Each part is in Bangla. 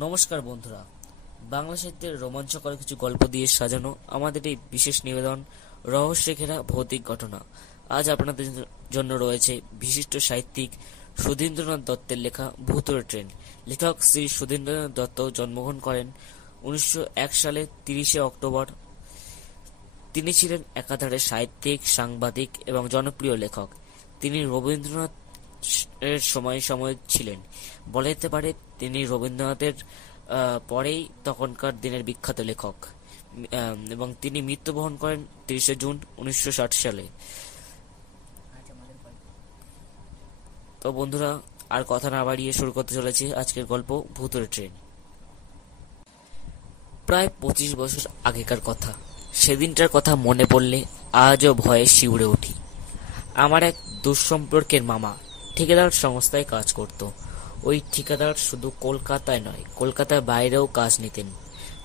নমস্কার বন্ধুরা, বাংলা সাহিত্যের রোমাঞ্চকর কিছু গল্প দিয়ে সাজানো আমাদের এই বিশেষ নিবেদন রহস্যে ঘেরা ভৌতিক ঘটনা। আজ আপনাদের জন্য রয়েছে বিশিষ্ট সাহিত্যিক সুধীন্দ্রনাথ দত্তের লেখা ভূতুড়ে ট্রেন। লেখক শ্রী সুধীন্দ্রনাথ দত্ত জন্মগ্রহণ করেন 1901 সালে 30শে অক্টোবর। তিনি ছিলেন একাধারে সাহিত্যিক, সাংবাদিক এবং জনপ্রিয় লেখক। তিনি রবীন্দ্রনাথ এর সময় ছিলেন, বলা যেতে পারে তিনি রবীন্দ্রনাথের পরেই তখনকার দিনের বিখ্যাত লেখক। এবং তিনি মৃত্যুবরণ করেন 30শে জুন 1960 সালে। তো বন্ধুরা, আর কথা না বাড়িয়ে শুরু করতে চলেছি আজকের গল্প ভূতুড়ে ট্রেন। প্রায় 25 বছর আগেকার কথা। সেদিনটার কথা মনে পড়লে আজও ভয়ে শিউরে উঠি। আমার এক দুঃসম্পর্কের মামা ঠিকাদার সংস্থায় কাজ করত। ওই ঠিকাদার শুধু কলকাতায় নয়, কলকাতার বাইরেও কাজ নিতেন।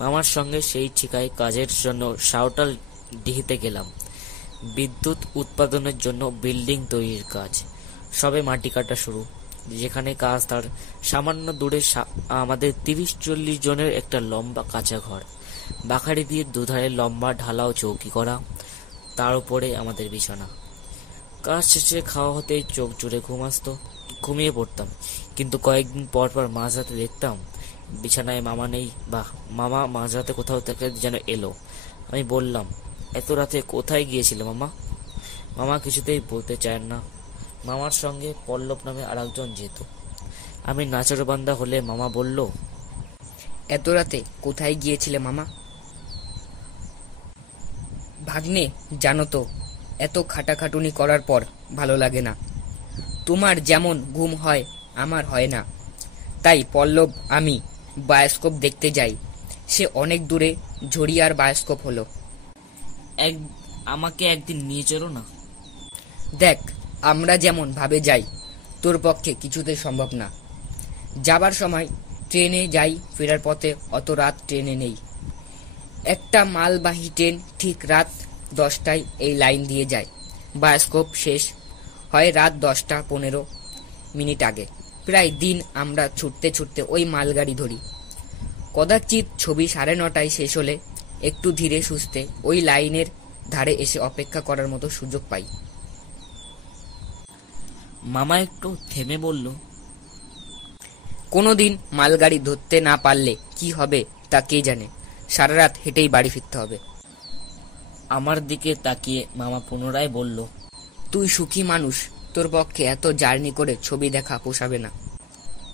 মামার সঙ্গে সেই ঠিকায় কাজের জন্য সাঁওতাল ডিহিতে গেলাম। বিদ্যুৎ উৎপাদনের জন্য বিল্ডিং তৈরির কাজ। সবে মাটি কাটা শুরু। যেখানে কাজ তার সামান্য দূরে আমাদের 30-40 জনের একটা লম্বা কাঁচা ঘর, বাখারি দিয়ে দুধারে লম্বা ঢালাও চৌকি করা, তার উপরে আমাদের বিছানা। কাজ শেষে খাওয়া হতে চোখ জুড়ে ঘুম আসতো, ঘুমিয়ে পড়তাম। কিন্তু কয়েকদিন পর পর মাঝরাতে দেখতাম বিছানায় মামা নেই, বা মামা মাঝরাতে কোথাও থেকে যেন এলো। আমি বললাম, এত রাতে কোথায় গিয়েছিলে মামা? মামা কিছুতেই বলতে চান না। মামার সঙ্গে পল্লব নামে আরেকজন যেত। আমি নাচরবান্দা হলে মামা বলল, এত রাতে কোথায় গিয়েছিলে মামা? ভাগ্নে, জানো তো, এত খাটাখাটুনি করার পর ভালো লাগে না। তোমার যেমন ঘুম হয় আমার হয় না। তাই পল্লব আমি বায়োস্কোপ দেখতে যাই। সে অনেক দূরে, ঝড়িয়ার বায়োস্কোপ হলো। আমাকে একদিন নিয়ে চলো না। দেখ, আমরা যেমন ভাবে যাই, তোর পক্ষে কিছুতে সম্ভব না। যাবার সময় ট্রেনে যাই, ফেরার পথে অত রাত ট্রেনে নেই। একটা মালবাহী ট্রেন ঠিক রাত 10টায় এই লাইন দিয়ে যায়। বায়োস্কোপ শেষ হয় রাত 10টা 15 আগে। প্রায় দিন আমরা ছুটতে ছুটতে ওই মালগাড়ি ধরি। কদাচিৎ ছবি 9:30টায় শেষ হলে একটু ধীরে সুস্থে ওই লাইনের ধারে এসে অপেক্ষা করার মতো সুযোগ পাই। মামা একটু থেমে বলল, কোনোদিন মালগাড়ি ধরতে না পারলে কি হবে তা কে জানে। সারা রাত হেঁটেই বাড়ি ফিরতে হবে। আমার দিকে তাকিয়ে মামা পুনরায় বলল, তুই সুখী মানুষ, তোর পক্ষে এত জার্নি করে ছবি দেখা পোষাবে না।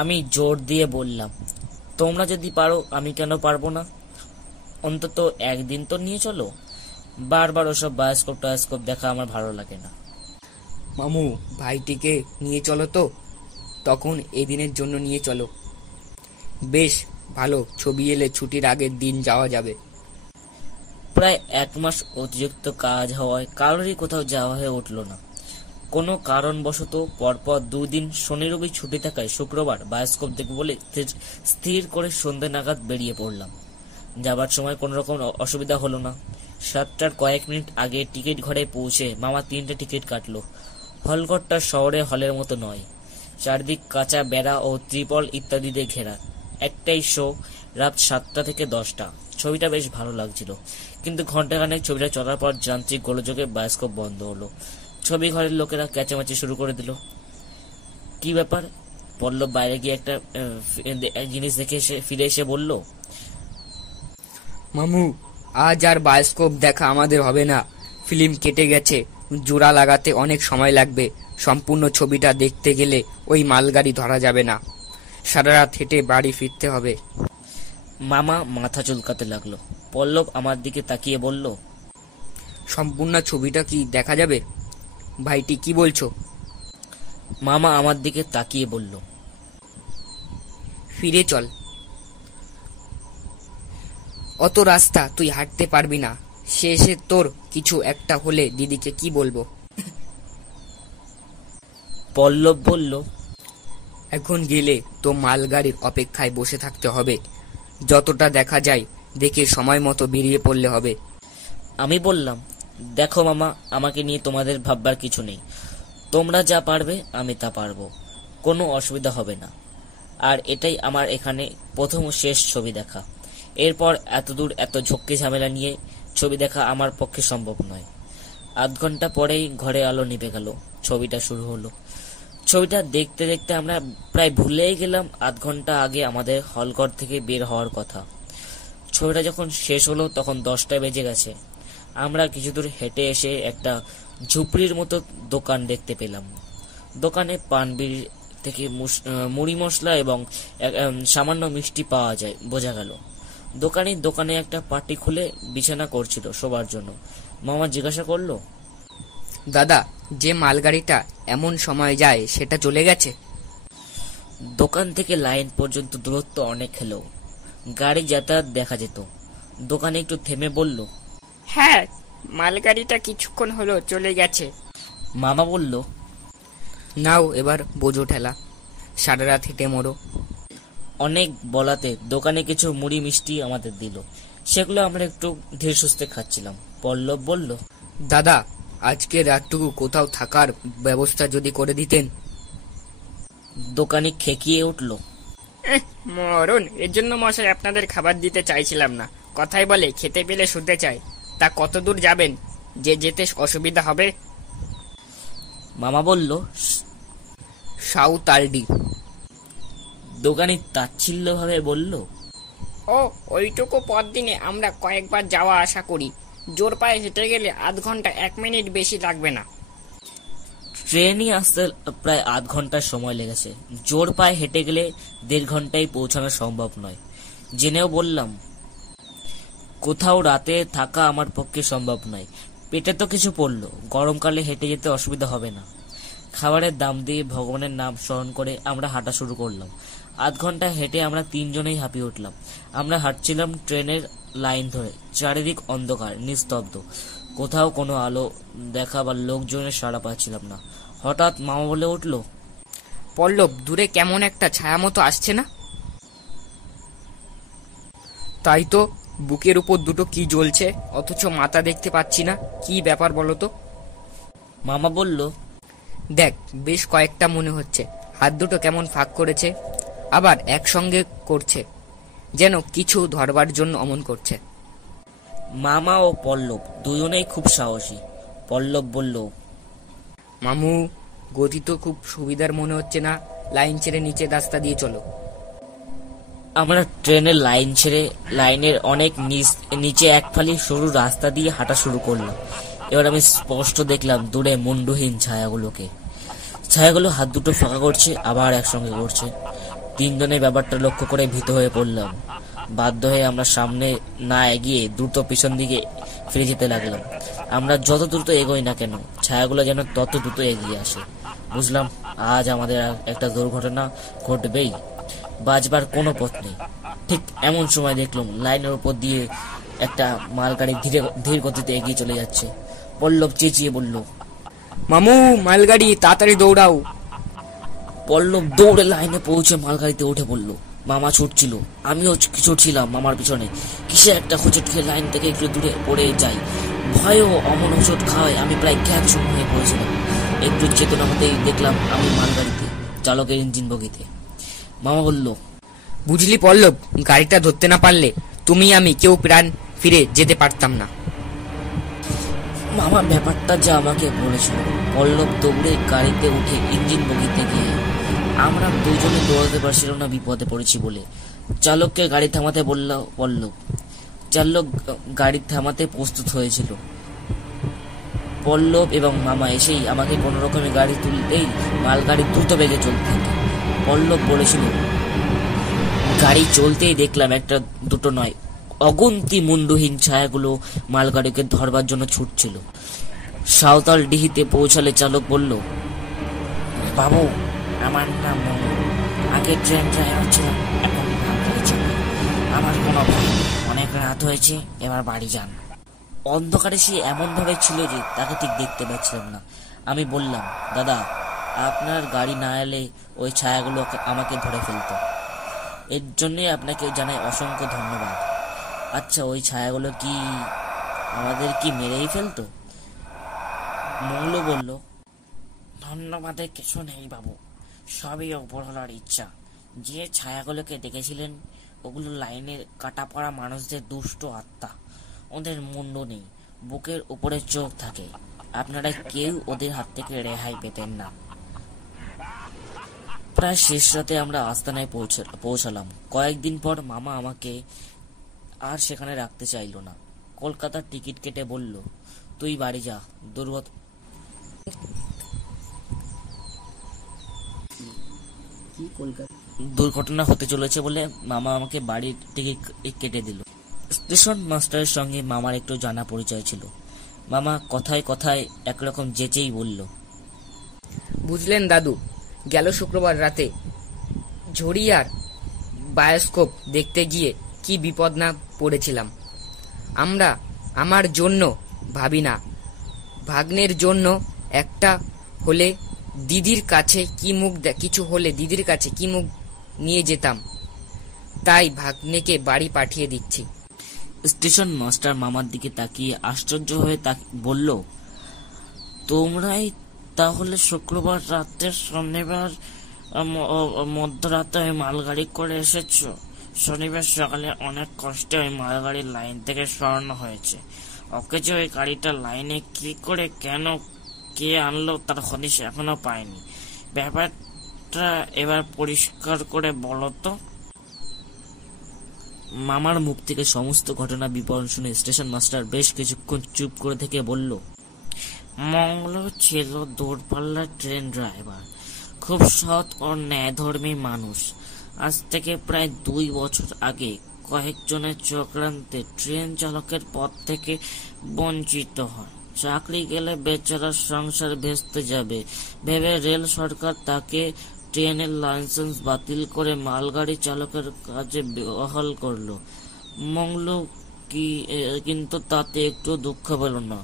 আমি জোর দিয়ে বললাম, তোমরা যদি পারো আমি কেন পারবো না? অন্তত একদিন তো নিয়ে চলো। বারবার ওসব বায়োস্কোপ দেখা আমার ভালো লাগে না। মামু, ভাইটিকে নিয়ে চলো তো, তখন এদিনের জন্য নিয়ে চলো। বেশ ভালো ছবি এলে ছুটির আগের দিন যাওয়া যাবে। প্রায় 1 মাস অতিরিক্ত কাজ হওয়ায় কারোরই কোথাও যাওয়া হয়ে উঠল না। কোনো কারণবশত পরপর 2 দিন শনি রবি ছুটি থাকায় শুক্রবার বায়োস্কোপ দেখব বলে স্থির করে সন্ধ্যে নাগাদ বেরিয়ে পড়লাম। যাবার সময় কোনো রকম অসুবিধা হলো না। 7টার কয়েক মিনিট আগে টিকিট ঘরে পৌঁছে মামা 3টে টিকিট কাটলো। হলঘরটা শহরে হলের মতো নয়। চারদিক কাঁচা বেড়া ও ত্রিপল ইত্যাদি দিয়ে ঘেরা। একটাই শো, রাত 7টা থেকে 10টা। ছবিটা বেশ ভালো লাগছিল, কিন্তু ঘন্টাখানেক ছবিটা চলার পর যান্ত্রিক গোলযোগে বায়োস্কোপ বন্ধ হলো। ছবি ঘরের লোকেরা চেঁচামেচি শুরু করে দিল। কি ব্যাপার? পল্লব বাইরে গিয়ে একটা জিনিস দেখে ফিরে এসে বলল, মামু, আজ আর বায়োস্কোপ দেখা আমাদের হবে না। ফিল্ম কেটে গেছে, জোড়া লাগাতে অনেক সময় লাগবে। সম্পূর্ণ ছবিটা দেখতে গেলে ওই মালগাড়ি ধরা যাবে না। সারা রাত হেঁটে বাড়ি ফিরতে হবে। মামা মাথা চুলকাতে লাগলো। পল্লব আমার দিকে তাকিয়ে বলল, সম্পূর্ণ ছবিটা কি দেখা যাবে? ভাইটি, কি বলছো? মামা আমার দিকে তাকিয়ে বলল, ফিরে চল। অত রাস্তা তুই হাঁটতে পারবি না। শেষে তোর কিছু একটা হলে দিদিকে কি বলবো? পল্লব বলল, এখন গেলে তো মালগাড়ির অপেক্ষায় বসে থাকতে হবে। যতটা দেখা যায় দেখে সময় মতো বেরিয়ে পড়লে হবে। আমি বললাম, দেখো মামা, আমাকে নিয়ে তোমাদের ভাববার কিছু নেই। তোমরা যা পারবে আমি তা পারবো, কোনো অসুবিধা হবে না। আর এটাই আমার এখানে প্রথম ও শেষ ছবি দেখা। এরপর এতদূর এত ঝক্কি ঝামেলা নিয়ে ছবি দেখা আমার পক্ষে সম্ভব নয়। আধ ঘন্টা পরেই ঘরে আলো নিভে গেল, ছবিটা শুরু হলো। ছবিটা দেখতে দেখতে আমরা প্রায় ভুলেই গেলাম আধ ঘন্টা আগে আমাদের হলঘর থেকে বের হওয়ার কথা। ছবিটা যখন শেষ হলো তখন 10টা বেজে গেছে। আমরা কিছু দূর হেঁটে এসে একটা ঝুপড়ির মতো দোকান দেখতে পেলাম। দোকানে পান বিড়ি থেকে মুড়ি মশলা এবং সামান্য মিষ্টি পাওয়া যায় বোঝা গেল। দোকানে একটা পাটি খুলে বিছানা করছিল শোবার জন্য। মামা জিজ্ঞাসা করলো, দাদা, যে মালগাড়িটা এমন সময় যায় সেটা চলে গেছে? দোকান থেকে লাইন পর্যন্ত দূরত্ব অনেক হলেও গাড়ি যাতায়াত দেখা যেত। দোকানে একটু থেমে বলল, হ্যাঁ, মালগাড়িটা কিছুক্ষণ হলো চলে গেছে। মামা বলল, নাও এবার বোঝো ঠেলা, সারা রাত হেঁটে মরো। অনেক বলাতে দোকানে কিছু মুড়ি মিষ্টি আমাদের দিল। সেগুলো আমরা একটু ধীরে সুস্থে খাচ্ছিলাম। পল্লব বলল, দাদা, আজকে রাতটুকু কোথাও থাকার ব্যবস্থা যদি করে দিতেন। দোকানি খেকিয়ে উঠল, মরণ, এর জন্য মশাই আপনাদের খাবার দিতে চাইছিলাম না। কথাই বলে খেতে পেলে শুতে চাই। তা কত দূর যাবেন যে যেতে অসুবিধা হবে? মামা বলল, সাউথ আলডি। দোকানি তাচ্ছিল্য ভাবে বলল, ও, ওইটুকু পথ দিনে আমরা কয়েকবার যাওয়া আসা করি। জোর পায়ে হেঁটে গেলে আধ ঘন্টা 1 মিনিট বেশি লাগবে না। ট্রেনই আসতে প্রায় আধ ঘন্টার সময় লেগেছে। জোর পায়ে হেঁটে গেলে 1.5 ঘন্টায় পৌঁছানো সম্ভব নয়। জেনেও বললাম, কোথাও রাতে থাকা আমার পক্ষে সম্ভব নয়। পেটে তো কিছু পড়লো, গরমকালে হেঁটে যেতে অসুবিধা হবে না। খাবারের দাম দিয়ে ভগবানের নাম স্মরণ করে আমরা হাঁটা শুরু করলাম। আধ ঘন্টা হেঁটে আমরা 3 জনেই হাঁপিয়ে উঠলাম। আমরা হাঁটছিলাম ট্রেনের লাইন ধরে। চারিদিক অন্ধকার, নিস্তব্ধ। কোথাও কোনো আলো দেখা বা লোকজনের সাড়া পাচ্ছিলাম না। হঠাৎ মামা বলে উঠল, পল্লব, দূরে কেমন একটা ছায়া মতো আসছে না? তাই তো, বুকের উপর দুটো কি জ্বলছে, অথচ মাথা দেখতে পাচ্ছি না। কি ব্যাপার বলো তো? মামা বলল, দেখ, বেশ কয়েকটা মনে হচ্ছে। হাত দুটো কেমন ফাঁক করেছে, আবার একসঙ্গে করছে, যেন কিছু ধরবার জন্য অমন করছে। মামা ও পল্লব দুজনেই খুব সাহসী। পল্লব বলল, মামু, গতি তো খুব সুবিধার মনে হচ্ছে না। লাইন ছেড়ে নিচে রাস্তা দিয়ে চলো। আমরা ট্রেনের লাইন ছেড়ে লাইনের অনেক নিচে এক ফালি সরু রাস্তা দিয়ে হাঁটা শুরু করলাম। এবার আমি স্পষ্ট দেখলাম দূরে মুন্ডুহীন ছায়াগুলো হাত দুটো ফাঁকা করছে, আবার একসঙ্গে করছে। 3 জনের ব্যাপারটা লক্ষ্য করে ভীত হয়ে পড়লাম। বাধ্য হয়ে আমরা সামনে না এগিয়ে দ্রুত পিছন দিকে ফিরে যেতে লাগলাম। আমরা যত দ্রুত এগোই না কেন, ছায়াগুলো যেন তত দ্রুত এগিয়ে আসে। বুঝলাম, আজ আমাদের একটা দুর্ঘটনা ঘটবেই, বাঁচবার কোনো পথ নেই। ঠিক এমন সময় দেখলাম লাইনের উপর দিয়ে একটা মালগাড়ি ধীর গতিতে এগিয়ে চলে যাচ্ছে। পল্লব চেঁচিয়ে বলল, মামু, মালগাড়ি, তাড়াতাড়ি দৌড়াও। পল্লব দৌড়ে লাইনে পৌঁছে মালগাড়িতে উঠে পড়ল। মামা ছুটছিল, আমিও ছুটছিলাম মামার পিছনে। কিসে একটা হোঁচট খেয়ে লাইন থেকে একটু দূরে পড়ে যাই। ভয়ও অমন হোঁচট খাওয়ায় আমি প্রায় জ্ঞান শূন্য হয়ে পড়েছিলাম। একটু চেতনা হতেই দেখলাম আমি মালগাড়িতে, চালকের ইঞ্জিন বগিতে। মামা বলল, বুঝলি পল্লব, গাড়িটা ধরতে না পারলে তুমি আমি কেউ প্রাণ ফিরে যেতে পারতাম না। মামা ব্যাপারটা যা আমাকে বলেছিল। পল্লব দৌড়ে গাড়িতে উঠে ইঞ্জিন বগিতে গিয়ে আমরা দুজনে দৌড়াতে পারছিল না বিপদে পড়েছি বলে। চালককে গাড়ি থামাতে বলল পল্লব। চালক গাড়ি থামাতে প্রস্তুত হয়েছিল। পল্লব এবং মামা এসেই আমাকে কোন রকমের গাড়ি তুলতেই মালগাড়ি দ্রুত বেগে চলতে থাকে। পল্লব বলেছিল, গাড়ি চলতেই দেখলাম একটা দুটো নয়, অগুন্তি মুন্ডুহীন ছায়াগুলো মালগাড়িকে ধরবার জন্য ছুটছিল। সাঁওতাল ডিহিতে পৌঁছালে চালক বলল, বাবু, আমার নাম মঙ্গল। আগে ট্রেন ড্রাইভার ছিলাম, এখন মালগাড়ি চালাই। আমার কোনো ভয় নেই। অনেক রাত হয়েছে, এবার বাড়ি যান। অন্ধকারে সে এমন ভাবে ছিল যে তাকে ঠিক দেখতে পাচ্ছিলাম না। আমি বললাম, দাদা, আপনার গাড়ি না এলে ওই ছায়াগুলো আমাকে ধরে ফেলতো। এর জন্যই আপনাকে জানাই অসংখ্য ধন্যবাদ। আচ্ছা, ওই ছায়াগুলো কি আমাদের কি মেরেই ফেলতো? মঙ্গল বলল, ধন্যবাদের কিছু নেই বাবু, সবই ওপরওয়ালার ইচ্ছা। যে ছায়াগুলোকে দেখেছিলেন ওগুলো লাইনের কাটা পড়া মানুষদের দুষ্ট আত্মা। ওদের মুন্ড নেই, বুকের উপরে চোখ থাকে। আপনারা কেউ ওদের হাত থেকে রেহাই পেতেন না। প্রায় শেষ রাতে আমরা আস্তানায় পৌঁছালাম। কয়েকদিন পর মামা আমাকে আর সেখানে রাখতে চাইল না। কলকাতার টিকিট কেটে বলল, তুই বাড়ি যা, দুর্ঘটনা হতে চলেছে বলে মামা আমাকে বাড়ির টিকিট কেটে দিল। স্টেশন মাস্টারের সঙ্গে মামার একটু জানা পরিচয় ছিল। মামা কথায় কথায় একরকম যেচেই বলল, বুঝলেন দাদু, গেল শুক্রবার রাতে ঝড়িয়ার বায়োস্কোপ দেখতে গিয়ে কি বিপদ না পড়েছিলাম। আমার জন্য ভাবি না, ভাগ্নের জন্য একটা হলে দিদির কাছে কিছু হলে দিদির কাছে কি মুখ নিয়ে যেতাম, তাই ভাগ্নেকে বাড়ি পাঠিয়ে দিচ্ছি। স্টেশন মাস্টার মামার দিকে তাকিয়ে আশ্চর্য হয়ে বলল, তোমরাই তাহলে শুক্রবার রাতে শনিবার মধ্যরাতে ওই মালগাড়ি করে এসেছ? শনিবার সকালে অনেক কষ্টে ওই মালগাড়ির লাইন থেকে সরানো হয়েছে। ওকে যে ওই গাড়িটা লাইনে কি করে কেন কে আনলো তার হদিশ এখনো পায়নি। ব্যাপারটা এবার পরিষ্কার করে বলো তো। মামার মুখ থেকে সমস্ত ঘটনা বিবরণ শুনে স্টেশন মাস্টার বেশ কিছুক্ষণ চুপ করে থেকে বলল, মঙ্গল ছিল দূরপাল্লার ট্রেন ড্রাইভার, খুব সৎ ও ন্যায়ধর্মী মানুষ। আজ থেকে প্রায় 2 বছর আগে কয়েকজনের চক্রান্তে ট্রেন চালকের পদ থেকে বঞ্চিত হয়। চাকরি গেলে বেচারার সংসার ভেস্তে যাবে ভেবে রেল সরকার তাকে ট্রেনের লাইসেন্স বাতিল করে মালগাড়ি চালকের কাজে বহাল করলো। মঙ্গলু কিন্তু তাতে একটু দুঃখ পেল না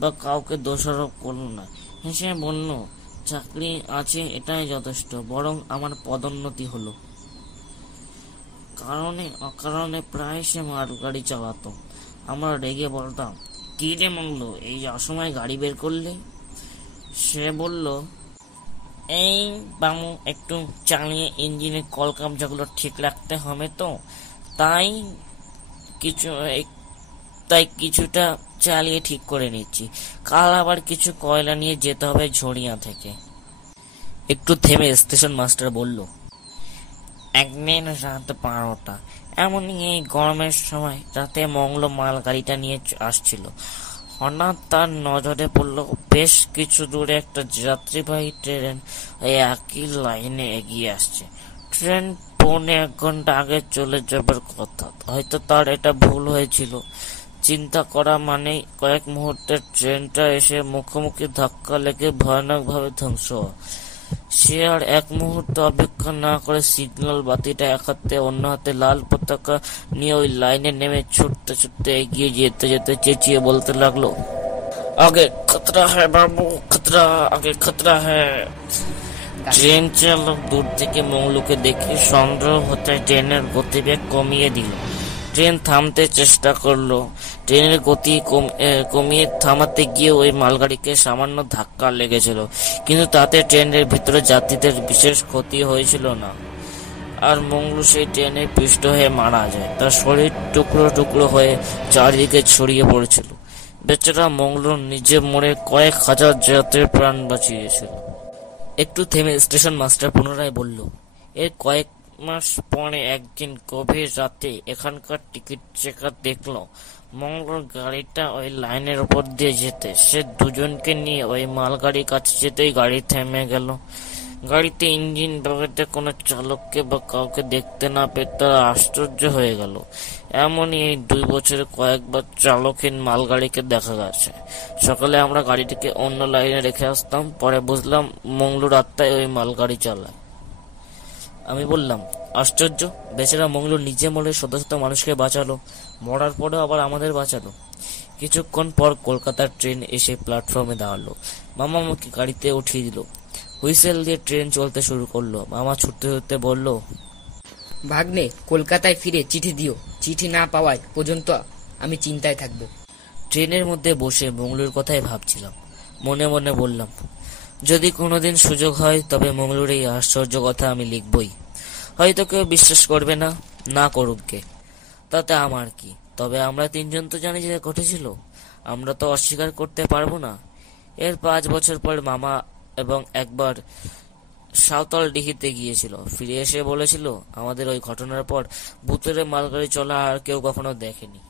বা কাউকে দোষারোপ করলো না। হেসে বলল, চাকরি আছে এটাই যথেষ্ট, বরং আমার পদোন্নতি হলো। কারণে অকারণে প্রায় সে মালগাড়ি চালাতো। আমরা রেগে বলতাম, কি রে মঙ্গলু, এই অসময় গাড়ি বের করলে? সে বলল, এই বামু, একটু চালিয়ে ইঞ্জিনের কলকামজাগুলো ঠিক রাখতে হবে তো, তাই কিছুটা চালিয়ে ঠিক করে নিচ্ছি। কাল আবার কিছু কয়লা নিয়ে যেতে হবে ঝড়িয়া থেকে। একটু থেমে স্টেশন মাস্টার বলল, একদিন রাত 12টা, এমনই এই গরমের সময় রাতে মঙ্গল মালগাড়িটা নিয়ে আসছিল। হঠাৎ তার নজরে পড়ল বেশ কিছু দূরে একটা যাত্রীবাহী ট্রেন একই লাইনে এগিয়ে আসছে। ট্রেন 1.25 ঘন্টা আগে চলে যাবার কথা, হয়তো তার এটা ভুল হয়েছিল। চিন্তা করা মানে কয়েক মুহূর্তে ট্রেনটা এসে মুখোমুখি ধাক্কা লেগে ভয়ানক ভাবে ধ্বংস হওয়া। সে আর এক মুহূর্ত অপেক্ষা না করে সিগন্যাল বাতিটা এক হাতে অন্য হাতে লাল পতাকা নিয়ে ওই লাইনে নেমে ছুটতে ছুটতে এগিয়ে যেতে যেতে চেঁচিয়ে বলতে লাগলো, আগে খতরা হ্যাঁ বাবু, খতরা, আগে খতরা হ্যাঁ। ট্রেন চালক দূর থেকে মঙ্গলুকে দেখে সন্দেহ হতে ট্রেনের গতিবেগ কমিয়ে দিল। ট্রেন থামতে চেষ্টা করলো। ট্রেনের গতি কমিয়ে থামাতে গিয়ে ওই মালগাড়িকে সামান্য ধাক্কা লেগেছিল, কিন্তু তাতে ট্রেনের ভিতরে যাত্রীদের বিশেষ ক্ষতি হয়েছিল না। আর মঙ্গলু সেই ট্রেনে পিষ্ট হয়ে মারা যায়। তার শরীর টুকরো টুকরো হয়ে চারিদিকে ছড়িয়ে পড়েছিল। বেচারা মঙ্গলু নিজে মরে কয়েক হাজার যাত্রীর প্রাণ বাঁচিয়েছিল। একটু থেমে স্টেশন মাস্টার পুনরায় বলল, এর কয়েক মাস পরে একদিন গভীর রাতে এখানকার টিকিট চেকার দেখলো মঙ্গল গাড়িটা ওই লাইনের উপর দিয়ে যেতে। সে দুজনকে নিয়ে ওই মালগাড়ির কাছে যেতেই গাড়ি থেমে গেল। গাড়িতে ইঞ্জিন বাগাতে কোনো চালককে বা কাউকে দেখতে না পেয়ে তারা আশ্চর্য হয়ে গেল। এমনই এই 2 বছরে কয়েকবার চালকহীন মালগাড়িকে দেখা গেছে। সকালে আমরা গাড়িটিকে অন্য লাইনে রেখে আসতাম, পরে বুঝলাম মঙ্গলুর আত্মায় ওই মালগাড়ি চালায়। আমি বললাম, আশ্চর্য, বেচারা মঙ্গলু নিজে মরে শত শত মানুষকে বাঁচালো, মরার পরেও আবার আমাদের বাঁচালো। কিছুক্ষণ পর কলকাতার ট্রেন এসে প্ল্যাটফর্মে দাঁড়ালো। মামা আমাকে গাড়িতে উঠিয়ে দিল। হুইসেল দিয়ে ট্রেন চলতে শুরু করলো। মামা ছুটতে ছুটতে বলল, ভাগ্নে, কলকাতায় ফিরে চিঠি দিও। চিঠি না পাওয়ায় পর্যন্ত আমি চিন্তায় থাকবো। ট্রেনের মধ্যে বসে মঙ্গলুর কথাই ভাবছিলাম। মনে মনে বললাম, যদি কোনোদিন সুযোগ হয় তবে মঙ্গলুর এই আশ্চর্য কথা আমি লিখবই। হয়তো কেউ বিশ্বাস করবে না, না করুক গে, তাতে আমার কি। তবে আমরা তিনজন তো জানি যে ঘটেছিল, আমরা তো অস্বীকার করতে পারবো না। এর 5 বছর পর মামা এবং একবার সাঁওতাল ডিহিতে গিয়েছিল, ফিরে এসে বলেছিল আমাদের ওই ঘটনার পর ভূতের মালগাড়ি চলা আর কেউ কখনো দেখেনি।